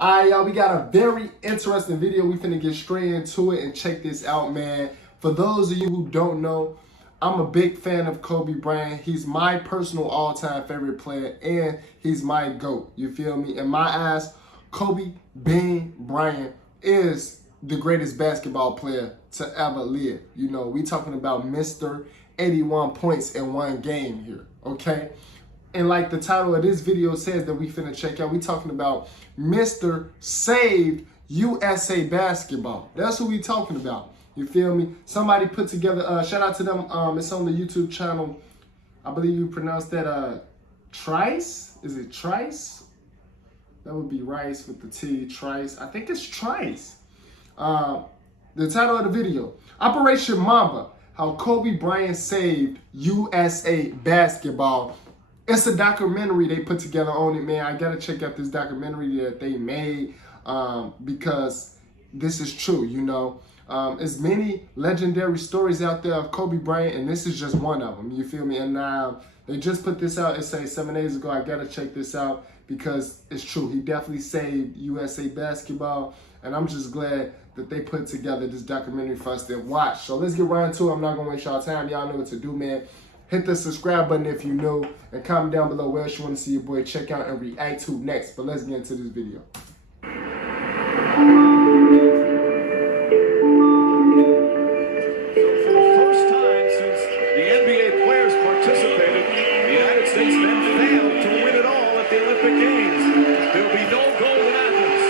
Alright, y'all, we got a very interesting video. We finna get straight into it and check this out, man. For those of you who don't know, I'm a big fan of Kobe Bryant. He's my personal all-time favorite player, and he's my GOAT. You feel me? In my eyes, Kobe Bean Bryant is the greatest basketball player to ever live. You know, we talking about Mr. 81 points in one game here, okay? And like the title of this video says that we finna check out, we talking about Mr. Saved USA Basketball. That's who we talking about. You feel me? Somebody put together, shout out to them, it's on the YouTube channel. I believe you pronounce that Trice? Is it Trice? That would be rice with the T, Trice. I think it's Trice. The title of the video, Operation Mamba, how Kobe Bryant saved USA Basketball. It's a documentary they put together on it, man. I gotta check out this documentary that they made because this is true, you know. There's many legendary stories out there of Kobe Bryant, and this is just one of them, you feel me? And they just put this out, it says 7 days ago. I gotta check this out because it's true. He definitely saved USA Basketball, and I'm just glad that they put together this documentary for us to watch. So let's get right into it. I'm not gonna waste y'all time. Y'all know what to do, man. Hit the subscribe button if you new, and comment down below where else you want to see your boy check out and react to next. But let's get into this video. For the first time since the NBA players participated, the United States men failed to win it all at the Olympic Games. There'll be no gold in Athens.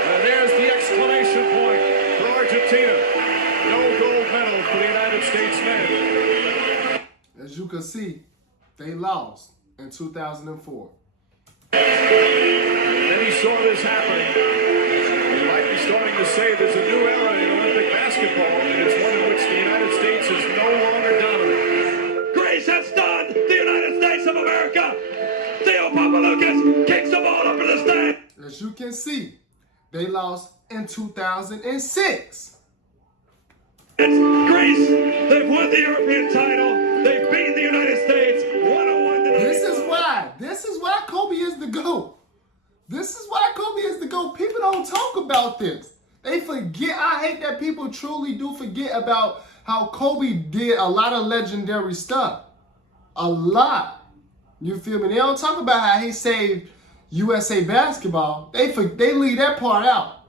And there's the exclamation point for Argentina. No gold medal for the United States men. As you can see, they lost in 2004. Then he saw this happening. He might be starting to say there's a new era in Olympic basketball, and it's one in which the United States is no longer dominant. Greece has stunned the United States of America. Theo Papaloukas kicks the ball up in the stand. As you can see, they lost in 2006. It's Greece. They've won the European title. They've beaten the United States 101 to 90. This is why Kobe is the GOAT. This is why Kobe is the GOAT. People don't talk about this. They forget. I hate that people truly do forget about how Kobe did a lot of legendary stuff. A lot. You feel me? They don't talk about how he saved USA Basketball. They leave that part out.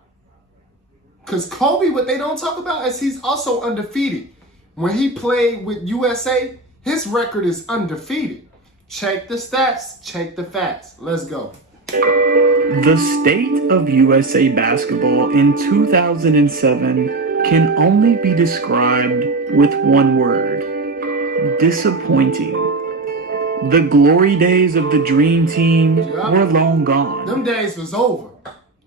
Because Kobe, what they don't talk about is he's also undefeated. When he played with USA, his record is undefeated. Check the stats, check the facts. Let's go. The state of USA basketball in 2007 can only be described with one word: disappointing. The glory days of the Dream Team were long gone. Them days was over.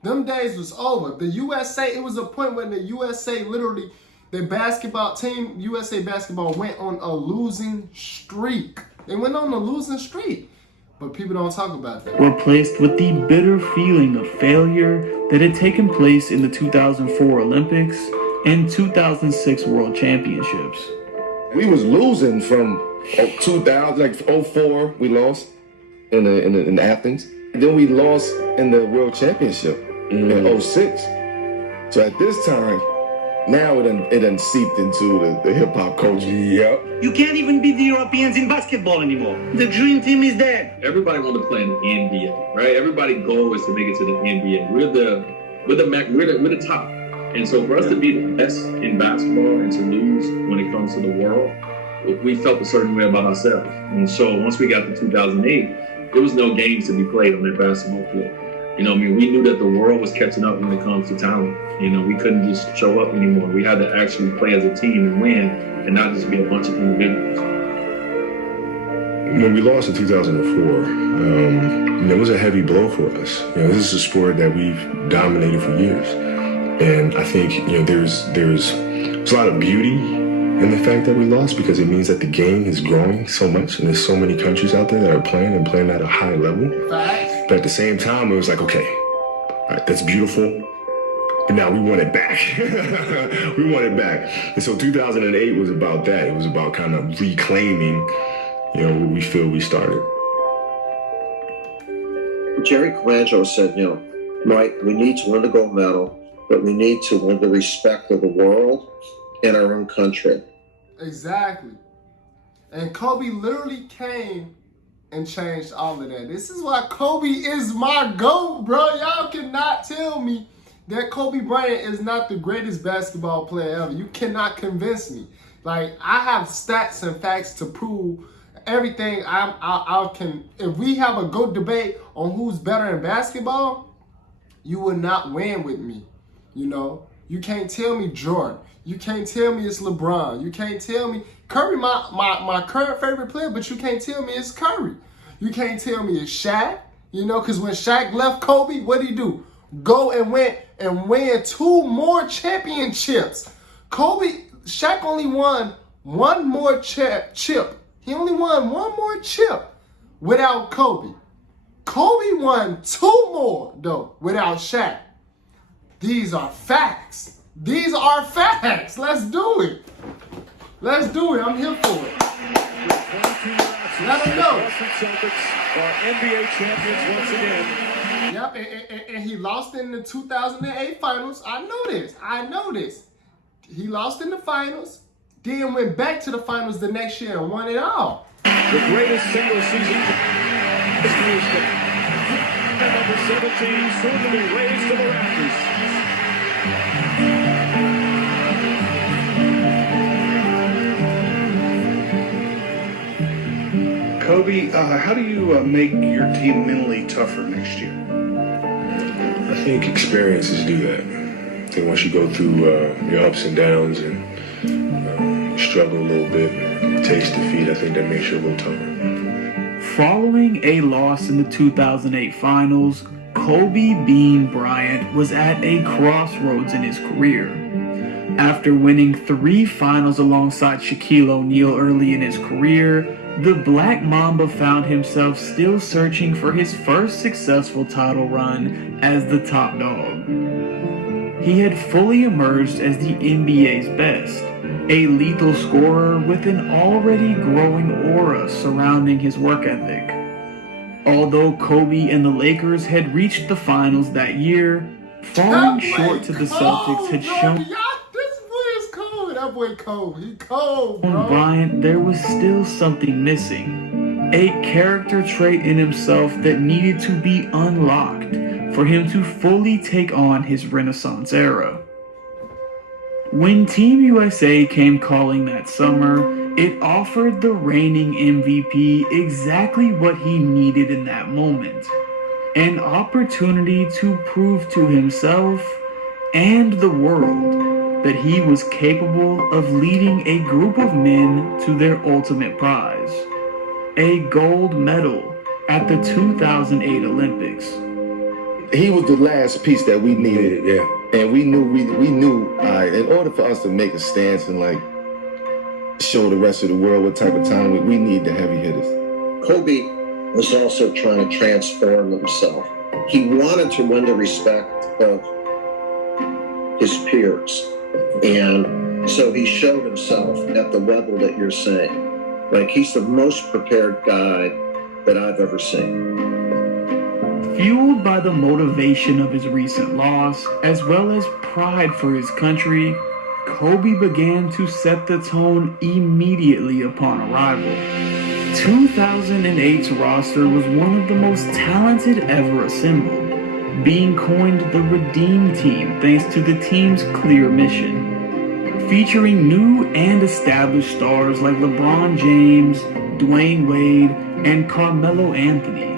Them days was over. The USA, it was a point when the USA literally, the basketball team, USA Basketball, went on a losing streak. They went on a losing streak. But people don't talk about that. Replaced with the bitter feeling of failure that had taken place in the 2004 Olympics and 2006 World Championships. We was losing from 2000, like 04, we lost in Athens. Then we lost in the World Championship in 06. So at this time, now it done seeped into the hip-hop culture. Yep. You can't even beat the Europeans in basketball anymore. The Dream Team is dead. Everybody wanted to play in the NBA, right? Everybody's goal is to make it to the NBA. We're the top. And so for us to be the best in basketball and to lose when it comes to the world, we felt a certain way about ourselves. And so once we got to 2008, there was no games to be played on that basketball field. You know, I mean, we knew that the world was catching up when it comes to talent. You know, we couldn't just show up anymore. We had to actually play as a team and win, and not just be a bunch of individuals. When we lost in 2004, it was a heavy blow for us. This is a sport that we've dominated for years, and I think there's a lot of beauty in the fact that we lost because it means that the game is growing so much, and there's so many countries out there that are playing and playing at a high level. But at the same time, it was like, okay, all right, that's beautiful. But now we want it back. We want it back. And so 2008 was about that. It was about kind of reclaiming, what we feel we started. Jerry Colangelo said, right? We need to win the gold medal, but we need to win the respect of the world and our own country. Exactly. And Kobe literally came and changed all of that. This is why Kobe is my GOAT, bro. Y'all cannot tell me that Kobe Bryant is not the greatest basketball player ever. You cannot convince me. Like, I have stats and facts to prove everything. I can. If we have a GOAT debate on who's better in basketball, you would not win with me. You know, you can't tell me Jordan. You can't tell me it's LeBron. You can't tell me Curry, my current favorite player, but you can't tell me it's Curry. You can't tell me it's Shaq. You know, because when Shaq left Kobe, what did he do? Go and win 2 more championships. Shaq only won 1 more chip. He only won 1 more chip without Kobe. Kobe won 2 more, though, without Shaq. These are facts. These are facts. Let's do it. Let's do it. I'm here for it. Let them know. The Boston Celtics are NBA champions once again. Yep, and he lost in the 2008 finals. I know this. He lost in the finals, then went back to the finals the next year and won it all. The greatest single season history is number 17, soon to be raised to the rafters. Kobe, how do you make your team mentally tougher next year? I think experiences do that. I think once you go through your ups and downs and struggle a little bit and taste defeat, I think that makes you a little tougher. Following a loss in the 2008 finals, Kobe Bean Bryant was at a crossroads in his career. After winning 3 finals alongside Shaquille O'Neal early in his career, the Black Mamba found himself still searching for his first successful title run as the top dog. He had fully emerged as the NBA's best, a lethal scorer with an already growing aura surrounding his work ethic. Although Kobe and the Lakers had reached the finals that year, falling short to the Celtics had shown That boy cold. He cold, bro. Bryant there was still something missing. A character trait in himself that needed to be unlocked for him to fully take on his Renaissance era. When Team USA came calling that summer, it offered the reigning MVP exactly what he needed in that moment. An opportunity to prove to himself and the world that he was capable of leading a group of men to their ultimate prize, a gold medal at the 2008 Olympics. He was the last piece that we needed, yeah. And we knew, in order for us to make a stance and like show the rest of the world what type of time we need the heavy hitters. Kobe was also trying to transform himself. He wanted to win the respect of his peers. And so he showed himself at the level that you're saying. Like, he's the most prepared guy that I've ever seen. Fueled by the motivation of his recent loss, as well as pride for his country, Kobe began to set the tone immediately upon arrival. 2008's roster was one of the most talented ever assembled, being coined the Redeem Team thanks to the team's clear mission. Featuring new and established stars like LeBron James, Dwayne Wade, and Carmelo Anthony,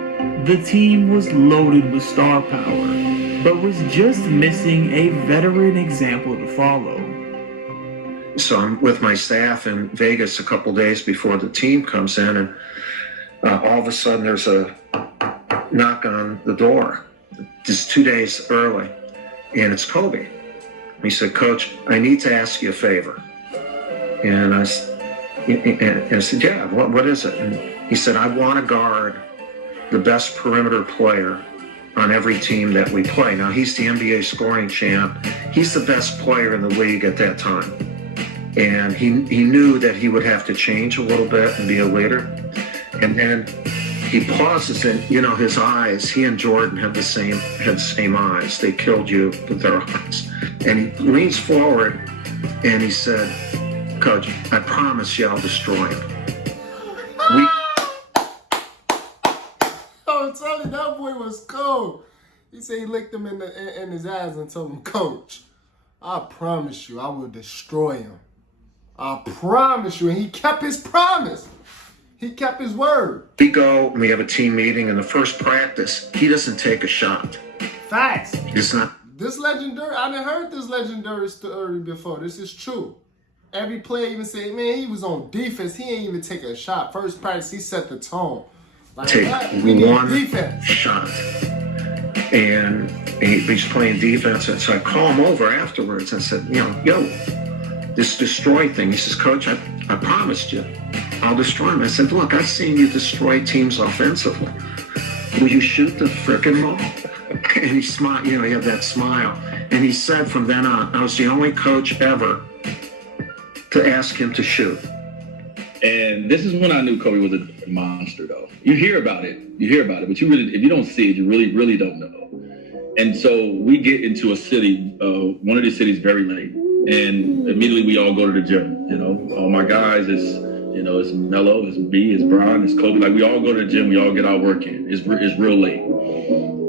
the team was loaded with star power, but was just missing a veteran example to follow. So I'm with my staff in Vegas a couple days before the team comes in, and all of a sudden there's a knock on the door, just 2 days early, and it's Kobe. He said, "Coach, I need to ask you a favor." And I said, "Yeah, what is it?" And he said, "I want to guard the best perimeter player on every team that we play." Now, he's the NBA scoring champ. He's the best player in the league at that time. And he knew that he would have to change a little bit and be a leader. And then he pauses and, you know, his eyes, he and Jordan had the same eyes. They killed you with their eyes. And he leans forward and he said, Coach, I promise you I'll destroy him. I'm telling you, that boy was cold. He said he licked him in his eyes and told him, Coach, I promise you I will destroy him. I promise you. And he kept his promise. He kept his word. We go and we have a team meeting, and the first practice, he doesn't take a shot. Facts. It's not. This legendary, I done heard this legendary story before. This is true. Every player even said, man, he was on defense. He ain't even take a shot. First practice, he set the tone. Like, Take we need one defense. shot. And he's playing defense. And so I call him over afterwards. I said, you know, yo, this destroy thing. He says, Coach, I promised you I'll destroy him. I said, look, I've seen you destroy teams offensively. Will you shoot the frickin' ball? And he smiled, you know, he had that smile. And he said from then on, I was the only coach ever to ask him to shoot. And this is when I knew Kobe was a monster, though. You hear about it, but you really, if you don't see it, you really, really don't know. And so we get into a city, one of these cities very late, and immediately we all go to the gym. You know, all my guys is, you know, it's Melo, it's B, it's Bryant, it's Kobe. Like, we all go to the gym, we all get our work in. It's real late.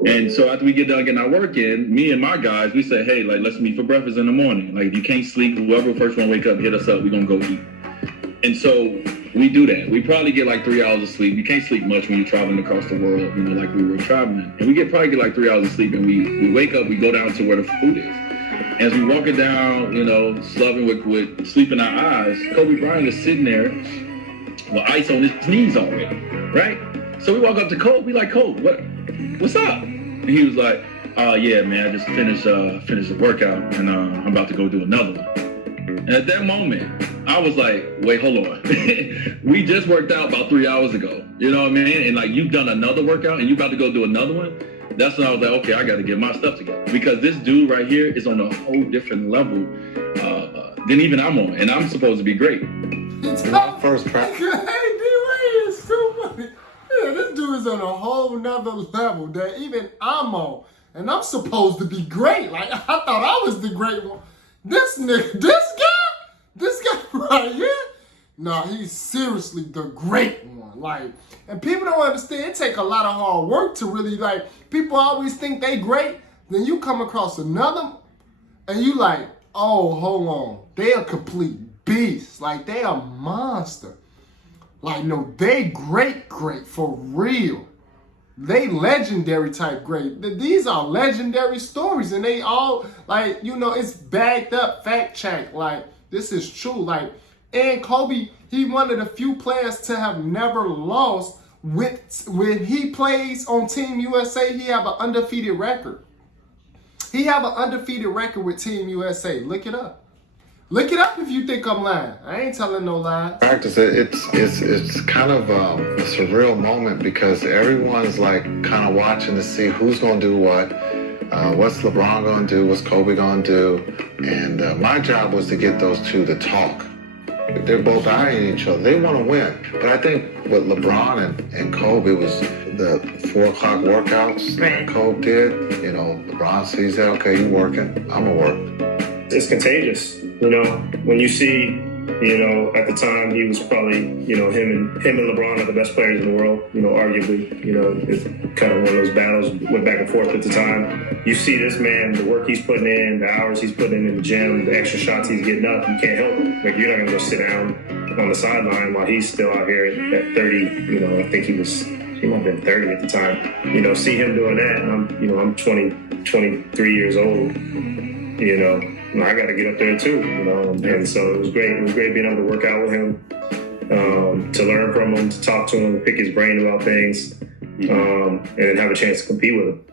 And so after we get done getting our work in, me and my guys, we say, hey, like, let's meet for breakfast in the morning. Like, if you can't sleep, whoever first one wake up, hit us up, we're gonna go eat. And so we do that. We probably get like 3 hours of sleep. You can't sleep much when you're traveling across the world, you know, like we were traveling. And we probably get like 3 hours of sleep, and we wake up, we go down to where the food is. As we walk it down, you know, slugging with sleep in our eyes, Kobe Bryant is sitting there with ice on his knees already, right? So we walk up to Kobe, we like, Kobe, what's up? And he was like, yeah, man, I just finished the workout, and I'm about to go do another one. And at that moment, I was like, wait, hold on. We just worked out about 3 hours ago. You know what I mean? And like, you've done another workout and you about to go do another one. That's when I was like, okay, I got to get my stuff together. Because this dude right here is on a whole different level than even I'm on. And I'm supposed to be great. First practice. Hey, D-Wade is too funny. Yeah, this dude is on a whole nother level that even I'm on. And I'm supposed to be great. Like, I thought I was the great one. This nigga, this guy right here, nah, he's seriously the great one. Like, and people don't understand, it take a lot of hard work to really, like, people always think they great, then you come across another, and you like, oh, hold on, they a complete beast. Like, they a monster. Like, no, they great for real. They legendary type great. These are legendary stories, and they all, like, you know, it's backed up, fact check. Like, this is true. Like, and Kobe, he one of the few players to have never lost when he plays on Team USA. He have an undefeated record. He have an undefeated record with Team USA. Look it up. Look it up if you think I'm lying. I ain't telling no lies. Practice, it's kind of a surreal moment because everyone's like kind of watching to see who's going to do what. What's LeBron going to do? What's Kobe going to do? And my job was to get those two to talk. They're both eyeing each other. They want to win. But I think what LeBron and Kobe was the 4 o'clock workouts that Kobe did. You know, LeBron sees that, okay, you working, I'm going to work. It's contagious, you know, when you see, you know, at the time he was probably, you know, him and LeBron are the best players in the world, you know, arguably, you know, it's kind of one of those battles went back and forth at the time. You see this man, the work he's putting in, the hours he's putting in the gym, the extra shots he's getting up, you can't help it. Like, you're not going to go sit down on the sideline while he's still out here at 30, you know, I think he might have been 30 at the time. You know, see him doing that, and I'm 23 years old, you know. I got to get up there too, you know, and so it was great. It was great being able to work out with him, to learn from him, to talk to him, to pick his brain about things, and have a chance to compete with him.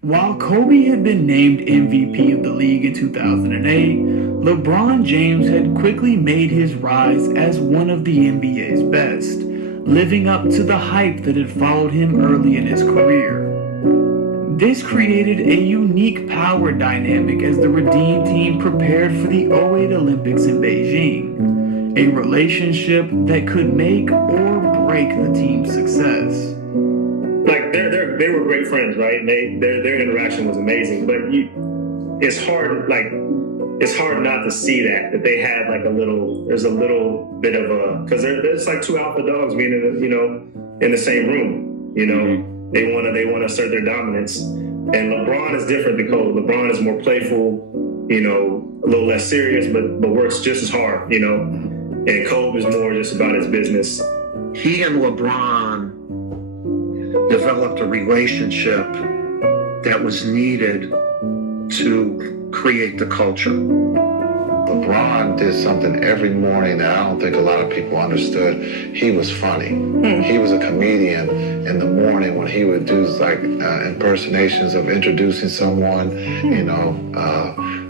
While Kobe had been named MVP of the league in 2008, LeBron James had quickly made his rise as one of the NBA's best, living up to the hype that had followed him early in his career. This created a unique power dynamic as the Redeem team prepared for the 2008 Olympics in Beijing, a relationship that could make or break the team's success. Like they were great friends, right? And their interaction was amazing. But it's hard not to see that they had like there's a little bit of a, because there's like two alpha dogs being in the same room. They want to assert their dominance. And LeBron is different than Kobe. LeBron is more playful, a little less serious, but works just as hard, And Kobe is more just about his business. He and LeBron developed a relationship that was needed to create the culture. LeBron did something every morning that I don't think a lot of people understood. He was funny. He was a comedian in the morning when he would do like impersonations of introducing someone,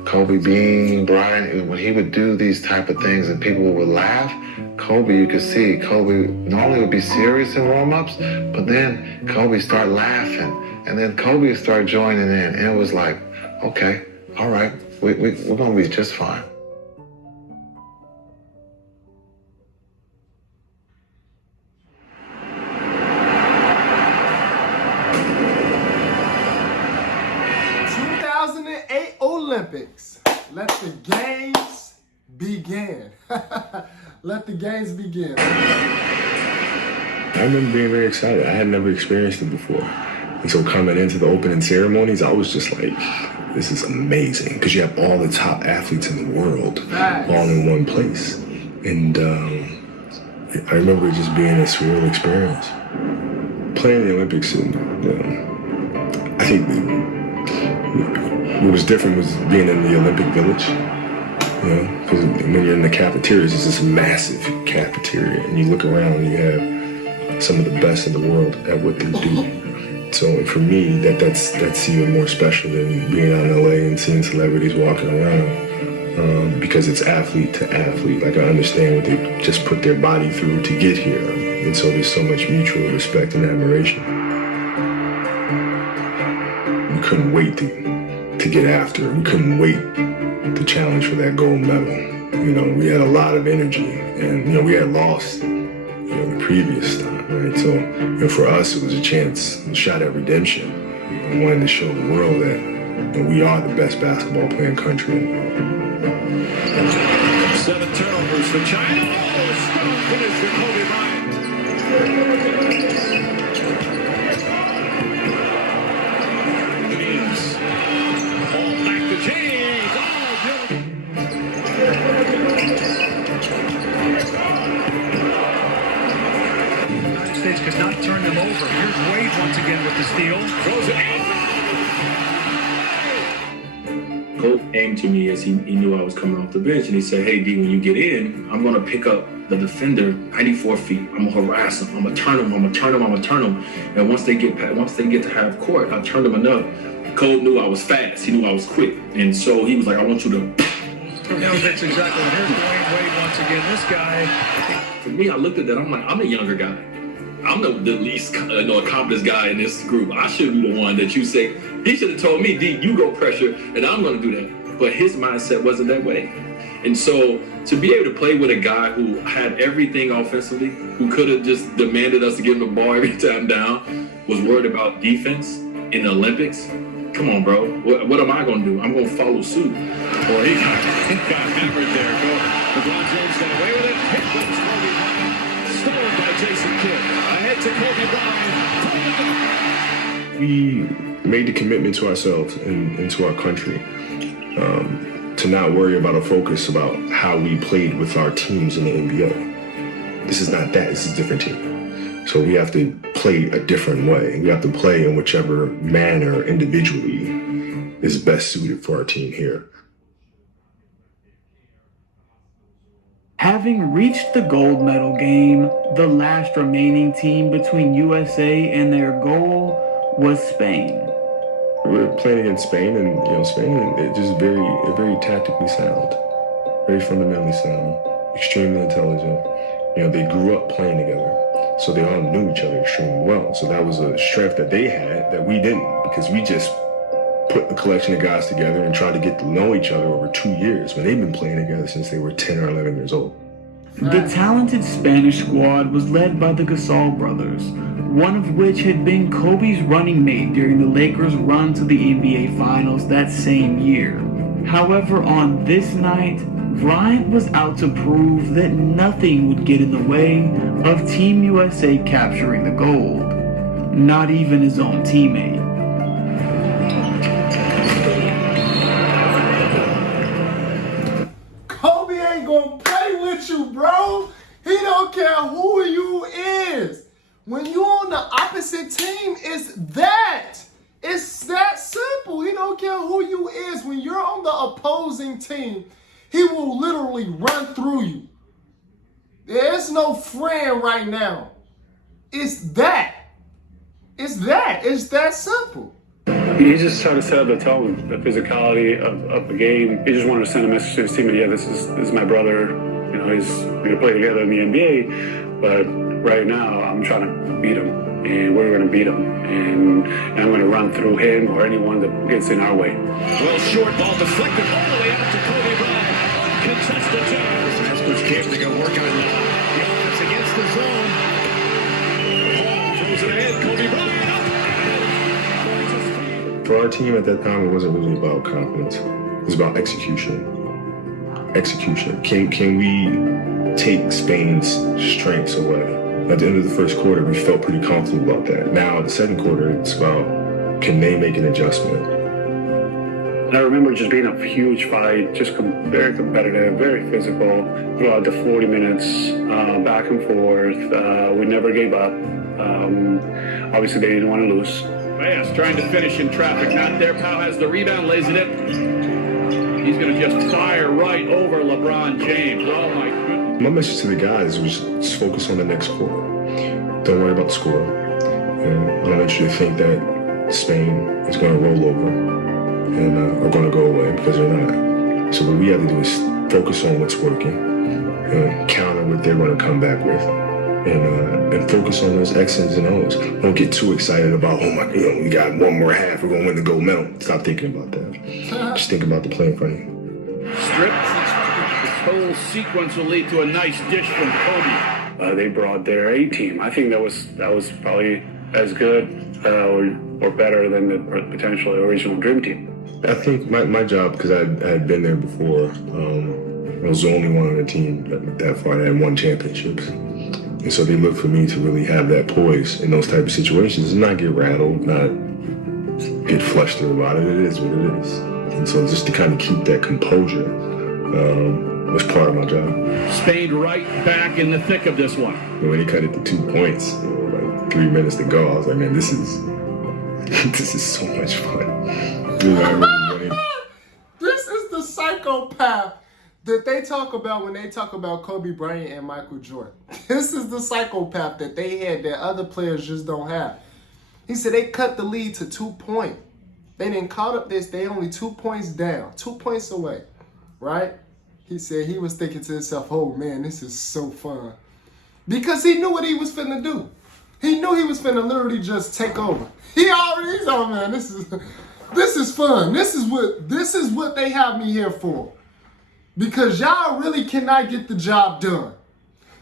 Kobe Bean, Bryant. When he would do these type of things and people would laugh, Kobe, you could see Kobe normally would be serious in warm-ups, but then Kobe started laughing, and then Kobe started joining in, and it was like, okay, all right, we're gonna be just fine. Olympics. Let the games begin. Let the games begin. I remember being very excited. I had never experienced it before. And so coming into the opening ceremonies, I was just like, this is amazing. Because you have all the top athletes in the world all in one place. And I remember it just being a surreal experience. Playing the Olympics, I think what was different was being in the Olympic Village, because when you're in the cafeterias, it's this massive cafeteria, and you look around and you have some of the best in the world at what they do. So for me, that's even more special than being out in LA and seeing celebrities walking around, because it's athlete to athlete. Like I understand what they just put their body through to get here, and so there's so much mutual respect and admiration. We couldn't wait to get after it. We couldn't wait to challenge for that gold medal. We had a lot of energy, and we had lost the previous time, right? So for us, it was a chance, a shot at redemption. We wanted to show the world that we are the best basketball playing country. 7 turnovers for China. Strong finish for Kobe Bryant. Could not turn them over. Here's Wade once again with the steal. Goes in. Coach came to me as he knew I was coming off the bench, and he said, hey, D, when you get in, I'm going to pick up the defender 94 feet. I'm going to harass him. I'm going to turn him. I'm going to turn him. I'm going to turn him. And once they get to half court, I turned him enough. Coach knew I was fast. He knew I was quick. And so he was like, I want you to... No, that's exactly what. Here's Dwayne Wade once again. This guy... For me, I looked at that. I'm like, I'm a younger guy. I'm the least accomplished guy in this group. I should be the one that you say, he should have told me, D, you go pressure, and I'm going to do that. But his mindset wasn't that way. And so to be able to play with a guy who had everything offensively, who could have just demanded us to give him the ball every time down, was worried about defense in the Olympics, come on, bro. What am I going to do? I'm going to follow suit. Boy, he got hammered there. LeBron James got away with it. Hit comes Kobe Bryant. Stolen by Jason Kidd. Ahead to Kobe Bryant. We made the commitment to ourselves and to our country to not worry about or focus about how we played with our teams in the NBA. This is not that. This is a different team. So we have to play a different way. We have to play in whichever manner individually is best suited for our team here. Having reached the gold medal game, the last remaining team between USA and their goal was Spain. We were playing against Spain, and Spain is just very tactically sound, very fundamentally sound, extremely intelligent. They grew up playing together, so they all knew each other extremely well. So that was a strength that they had that we didn't, because we just put a collection of guys together and tried to get to know each other over 2 years when they've been playing together since they were 10 or 11 years old. The talented Spanish squad was led by the Gasol brothers, one of which had been Kobe's running mate during the Lakers' run to the NBA Finals that same year. However, on this night, Bryant was out to prove that nothing would get in the way of Team USA capturing the gold, not even his own teammate. Kobe ain't gonna play with you, bro. He don't care who you is. When you on the opposite team, it's that. It's that simple. He don't care who you is. When you're on the opposing team, he will literally run through you. There's no friend right now. It's that. It's that. It's that simple. He just tried to set up the tone, the physicality of the game. He just wanted to send a message to his team that, yeah, this is my brother. You know, we're gonna play together in the NBA, but right now I'm trying to beat him, and we're gonna beat him, and I'm gonna run through him or anyone that gets in our way. Well, short ball deflected all the way out to Kobe Bryant. Contested turns. That's Coach Campbell going to work on the offense against the zone. Paul throws it ahead. Kobe Bryant up. For our team at that time, it wasn't really about confidence. It was about execution. Execution. Can we take Spain's strengths away? At the end of the first quarter, we felt pretty confident about that. Now, the second quarter, it's about, can they make an adjustment? And I remember just being a huge fight, just very competitive, very physical throughout the 40 minutes, back and forth. We never gave up. Obviously, they didn't want to lose. Fast, trying to finish in traffic. Not there. Powell has the rebound, lays it in. He's going to just fire right over LeBron James. Oh, my goodness. My message to the guys was just focus on the next quarter. Don't worry about the score. And I don't want you to think that Spain is going to roll over and are going to go away, because they're not. So what we have to do is focus on what's working and counter what they're going to come back with. And focus on those X's and O's. Don't get too excited about, oh my, we got one more half, we're gonna win the gold medal. Stop thinking about that. Just think about the play in front of you. Stripped. This whole sequence will lead to a nice dish from Kobe. They brought their A team. I think that was probably as good or better than the potentially original Dream Team. I think my job, because I had been there before, I was the only one on the team that far that had won championships. And so they look for me to really have that poise in those type of situations and not get rattled, not get flustered about it. It is what it is. And so just to kind of keep that composure was part of my job. Spain right back in the thick of this one. When they cut it to 2 points, like 3 minutes to go, I was like, man, this is so much fun. This is the psychopath that they talk about when they talk about Kobe Bryant and Michael Jordan. This is the psychopath that they had that other players just don't have. He said they cut the lead to 2 points. They didn't caught up this. They only 2 points down, 2 points away, right? He said he was thinking to himself, oh man, this is so fun. Because he knew what he was finna do. He knew he was finna literally just take over. He already said, oh man, this is fun. This is what they have me here for. Because y'all really cannot get the job done.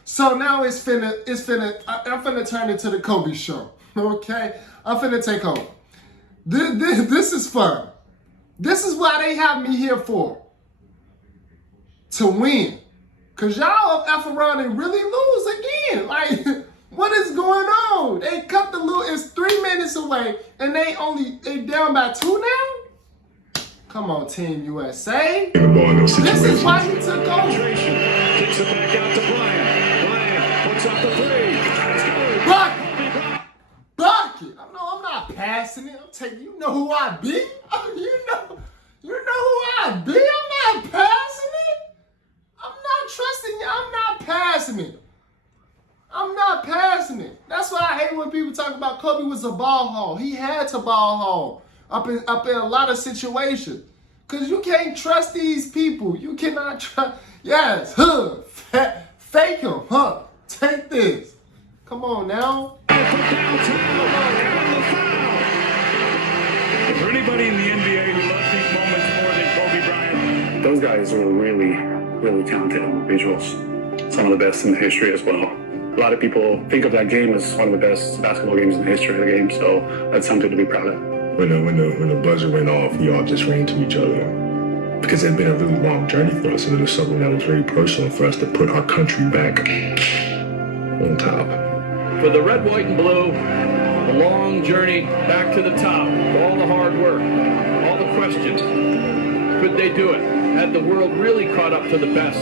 So now I'm finna turn it to the Kobe show. Okay? I'm finna take over. This is fun. This is why they have me here for. To win. Cause y'all F around and really lose again. Like, what is going on? They cut the loot, it's 3 minutes away, and they down by 2 now? Come on, Team USA. This is why he took over. Kicks it back out to Bryant. Bryant puts up the three. Bucket. No, I'm not passing it. I'm taking. You know who I be. You know who I be. I'm not passing it. I'm not trusting you. I'm not passing it. I'm not passing it. That's why I hate when people talk about Kobe was a ball hog. He had to ball hog up in a lot of situations. Because you can't trust these people. You cannot trust. Yes, fake him, huh? Take this. Come on now. Is there anybody in the NBA who loves these moments more than Kobe Bryant? Those guys were really, really talented individuals. some of the best in the history as well. A lot of people think of that game as one of the best basketball games in the history of the game, so that's something to be proud of. When the buzzer went off, we all just ran to each other because it had been a really long journey for us, and it was something that was very personal for us to put our country back on top. For the red, white, and blue, the long journey back to the top, all the hard work, all the questions. Could they do it? Had the world really caught up to the best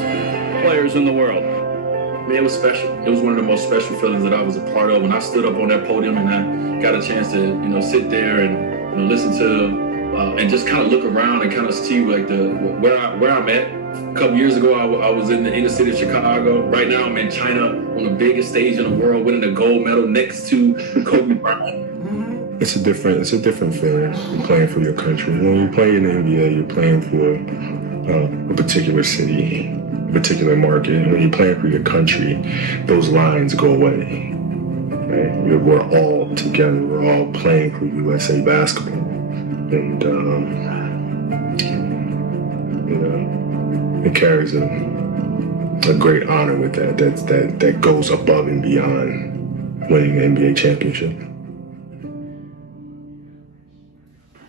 players in the world? Man, it was special. It was one of the most special feelings that I was a part of. When I stood up on that podium and I got a chance to, sit there and listen to and just kind of look around and kind of see like where I'm at. A couple years ago, I was in the inner city of Chicago. Right now, I'm in China on the biggest stage in the world, winning a gold medal next to Kobe Bryant. It's a different feeling. You're playing for your country. When you play in the NBA, you're playing for a particular city, a particular market. And when you're playing for your country, those lines go away. Right? We're all together. We're all playing for USA basketball, and it carries a great honor with that goes above and beyond winning an NBA championship.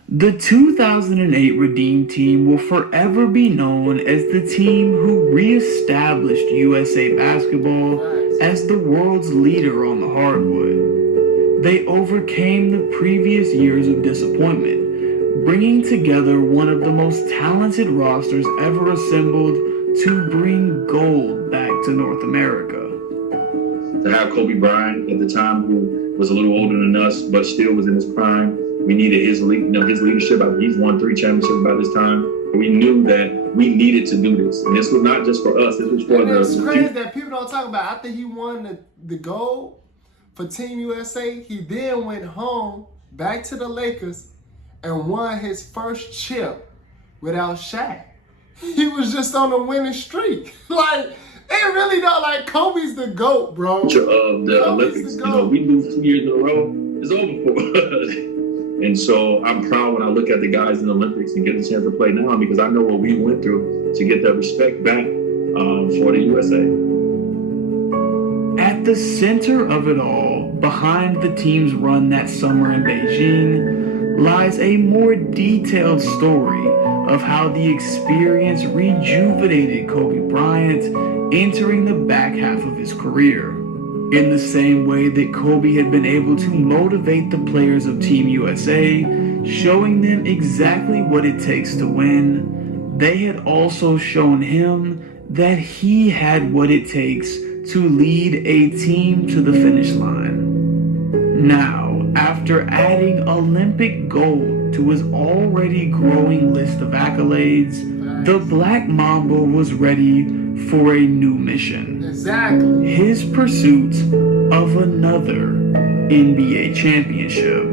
The 2008 Redeem team will forever be known as the team who re-established USA basketball as the world's leader on the hardwood. They overcame the previous years of disappointment, bringing together one of the most talented rosters ever assembled to bring gold back to North America. To have Kobe Bryant at the time, who was a little older than us, but still was in his prime, we needed his leadership. He's won 3 championships by this time. We knew that we needed to do this. And this was not just for us. This was for It's crazy that people don't talk about. After he won the gold for Team USA, he then went home, back to the Lakers, and won his first chip without Shaq. He was just on a winning streak. Like, they really don't like Kobe's the GOAT, bro. Of the Olympics, we lose 2 years in a row, it's over for us. And so I'm proud when I look at the guys in the Olympics and get the chance to play now, because I know what we went through to get that respect back for the USA. At the center of it all, behind the team's run that summer in Beijing, lies a more detailed story of how the experience rejuvenated Kobe Bryant entering the back half of his career. In the same way that Kobe had been able to motivate the players of Team USA, showing them exactly what it takes to win, they had also shown him that he had what it takes to lead a team to the finish line. Now, after adding Olympic gold to his already growing list of accolades, the Black Mamba was ready for a new mission. Exactly. His pursuit of another NBA championship.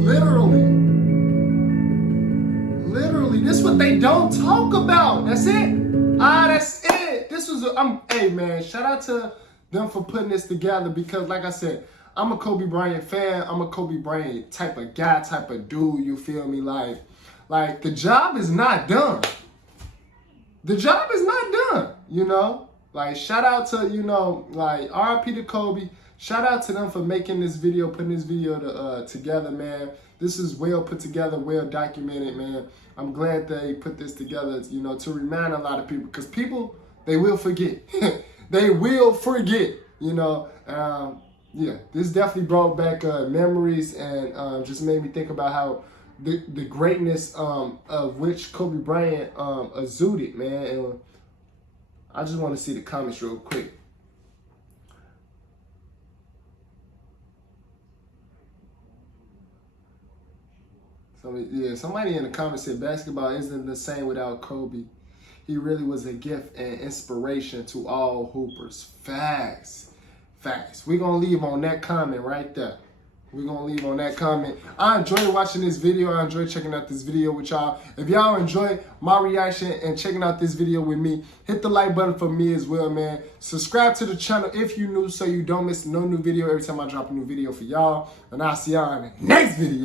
Literally. This is what they don't talk about. That's it. That's it. This was hey man, shout out to them for putting this together, because like I said, I'm a Kobe Bryant fan. I'm a Kobe Bryant type of guy, type of dude, you feel me? Like the job is not done. The job is not done, Like, shout out to, like, RIP to Kobe. Shout out to them for making this video, putting this video together, man. This is well put together, well documented, man. I'm glad they put this together, to remind a lot of people. Because people, they will forget. They will forget, yeah, this definitely brought back memories and just made me think about how the greatness of which Kobe Bryant exuded, man. And I just want to see the comments real quick. Somebody in the comments said basketball isn't the same without Kobe. He really was a gift and inspiration to all hoopers. Facts. We're going to leave on that comment right there. We're going to leave on that comment. I enjoyed watching this video. I enjoyed checking out this video with y'all. If y'all enjoyed my reaction and checking out this video with me, hit the like button for me as well, man. Subscribe to the channel if you're new so you don't miss no new video every time I drop a new video for y'all. And I'll see y'all in the next video.